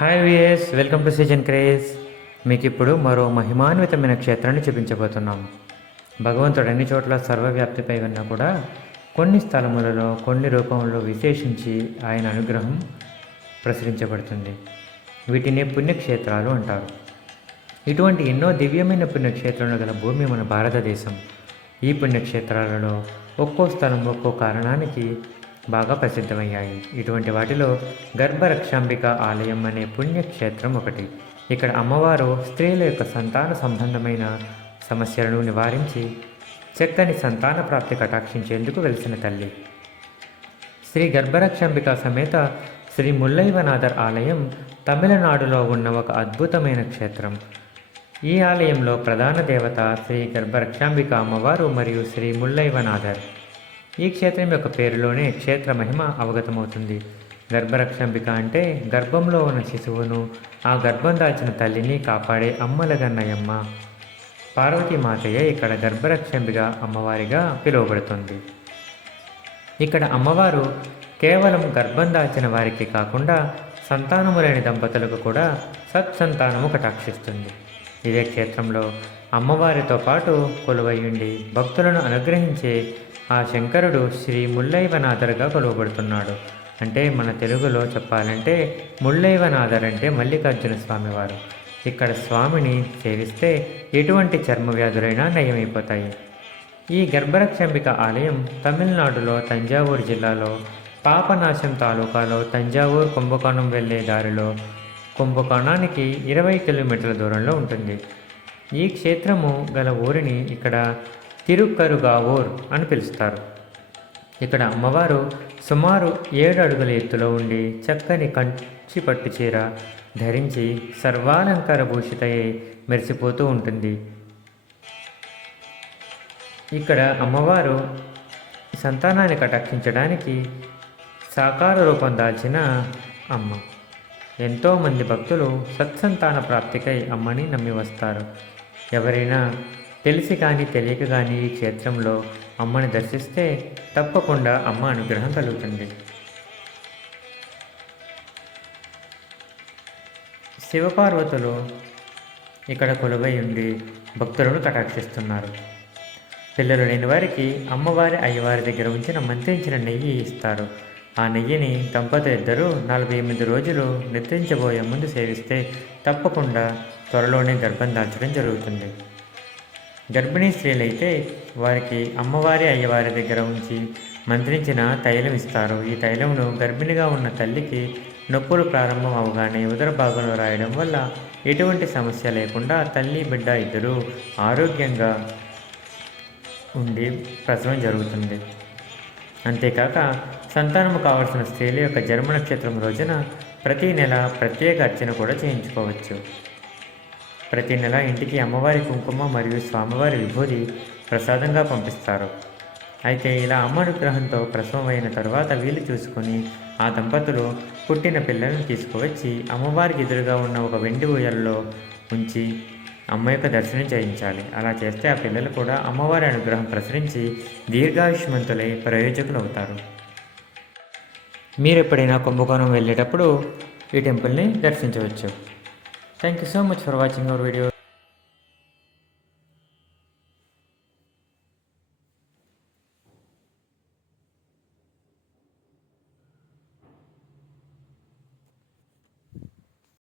Hi VS welcome to season craze మీకు ఇప్పుడు మరో మహిమాన్వితమైన క్షేత్రాన్ని చూపించబోతున్నాం. భగవంతుడు అన్ని చోట్ల సర్వవ్యాప్తిపై ఉన్నా కూడా కొన్ని స్థలములలో కొన్ని రూపంలో విశేషించి ఆయన అనుగ్రహం ప్రసరించబడుతుంది. వీటిని పుణ్యక్షేత్రాలు అంటారు. ఇటువంటి ఎన్నో దివ్యమైన పుణ్యక్షేత్రంలో గల భూమి మన భారతదేశం. ఈ పుణ్యక్షేత్రాలలో ఒక్కో స్థలం ఒక్కో కారణానికి బాగా ప్రసిద్ధమయ్యాయి. ఇటువంటి వాటిలో గర్భరక్షాంబిక ఆలయం అనే పుణ్యక్షేత్రం ఒకటి. ఇక్కడ అమ్మవారు స్త్రీల యొక్క సంతాన సంబంధమైన సమస్యలను నివారించి చక్కని సంతాన ప్రాప్తి కటాక్షించేందుకు వెలిసిన తల్లి. శ్రీ గర్భరక్షాంబిక సమేత శ్రీ ముల్లైవనాథర్ ఆలయం తమిళనాడులో ఉన్న ఒక అద్భుతమైన క్షేత్రం. ఈ ఆలయంలో ప్రధాన దేవత శ్రీ గర్భరక్షాంబిక అమ్మవారు మరియు శ్రీ ముల్లైవనాథర్. ఈ క్షేత్రం యొక్క పేరులోనే క్షేత్ర మహిమ అవగతమవుతుంది. గర్భరక్షంబిక అంటే గర్భంలో ఉన్న శిశువును ఆ గర్భం దాల్చిన తల్లిని కాపాడే అమ్మలగన్నయమ్మ పార్వతీమాతయ్య ఇక్కడ గర్భరక్షంబిక అమ్మవారిగా పిలువబడుతుంది. ఇక్కడ అమ్మవారు కేవలం గర్భం దాల్చిన వారికి కాకుండా సంతానము లేని దంపతులకు కూడా సత్సంతానము కటాక్షిస్తుంది. ఇదే క్షేత్రంలో అమ్మవారితో పాటు కొలువయ్యుండి భక్తులను అనుగ్రహించే ఆ శంకరుడు శ్రీ ముల్లైవనాథర్గా కొలువబడుతున్నాడు. అంటే మన తెలుగులో చెప్పాలంటే ముల్లైవనాథర్ అంటే మల్లికార్జున స్వామివారు. ఇక్కడ స్వామిని సేవిస్తే ఎటువంటి చర్మ వ్యాధులైనా నయమైపోతాయి. ఈ గర్భరక్షంబిక ఆలయం తమిళనాడులో తంజావూరు జిల్లాలో పాపనాశం తాలూకాలో తంజావూరు కుంభకోణం వెళ్ళే దారిలో కుంభకోణానికి ఇరవై కిలోమీటర్ల దూరంలో ఉంటుంది. ఈ క్షేత్రము గల ఊరిని ఇక్కడ తిరుకరుగావోర్ అని పిలుస్తారు. ఇక్కడ అమ్మవారు సుమారు ఏడు అడుగుల ఎత్తులో ఉండి చక్కని కంచి పట్టు చీర ధరించి సర్వాలంకార భూషితయ్యే మెరిసిపోతూ ఉంటుంది. ఇక్కడ అమ్మవారు సంతానాన్ని కటాక్షించడానికి సాకార రూపం దాల్చిన అమ్మ. ఎంతోమంది భక్తులు సత్సంతాన ప్రాప్తికై అమ్మని నమ్మి వస్తారు. ఎవరైనా తెలిసి కానీ తెలియక కానీ ఈ క్షేత్రంలో అమ్మని దర్శిస్తే తప్పకుండా అమ్మ అనుగ్రహం కలుగుతుంది. శివపార్వతులు ఇక్కడ కొలువై ఉండి భక్తులను కటాక్షిస్తున్నారు. పిల్లలు లేని వారికి అమ్మవారి అయ్యవారి దగ్గర ఉంచిన మంత్రించిన నెయ్యి ఇస్తారు. ఆ నెయ్యిని దంపతులు ఇద్దరూ నలభై ఎనిమిది రోజులు నిద్రించబోయే ముందు సేవిస్తే తప్పకుండా త్వరలోనే గర్భం దాల్చడం జరుగుతుంది. గర్భిణీ స్త్రీలైతే వారికి అమ్మవారి అయ్యవారి దగ్గర ఉంచి మంత్రించిన తైలం ఇస్తారు. ఈ తైలమును గర్భిణిగా ఉన్న తల్లికి నొప్పులు ప్రారంభం అవగానే ఉదర భాగంలో రాయడం వల్ల ఎటువంటి సమస్య లేకుండా తల్లి బిడ్డ ఇద్దరు ఆరోగ్యంగా ఉండి ప్రసవం జరుగుతుంది. అంతేకాక సంతానము కావలసిన స్త్రీల యొక్క జన్మ నక్షత్రం రోజున ప్రతి నెల ప్రత్యేక అర్చన కూడా చేయించుకోవచ్చు. ప్రతి నెల ఇంటికి అమ్మవారి కుంకుమ మరియు స్వామివారి విభూది ప్రసాదంగా పంపిస్తారు. అయితే ఇలా అమ్మ అనుగ్రహంతో ప్రసవం తరువాత వీలు చూసుకొని ఆ దంపతులు పుట్టిన పిల్లలను తీసుకువచ్చి అమ్మవారికి ఎదురుగా ఉన్న ఒక వెండి ఊయల్లో ఉంచి అమ్మ యొక్క దర్శనం చేయించాలి. అలా చేస్తే ఆ పిల్లలు కూడా అమ్మవారి అనుగ్రహం ప్రసరించి దీర్ఘాయుష్మంతులై ప్రయోజకులు అవుతారు మీరు ఎప్పుడైనా కుంభకోణం వెళ్ళేటప్పుడు ఈ టెంపుల్ని దర్శించవచ్చు. Thank you so much for watching our video.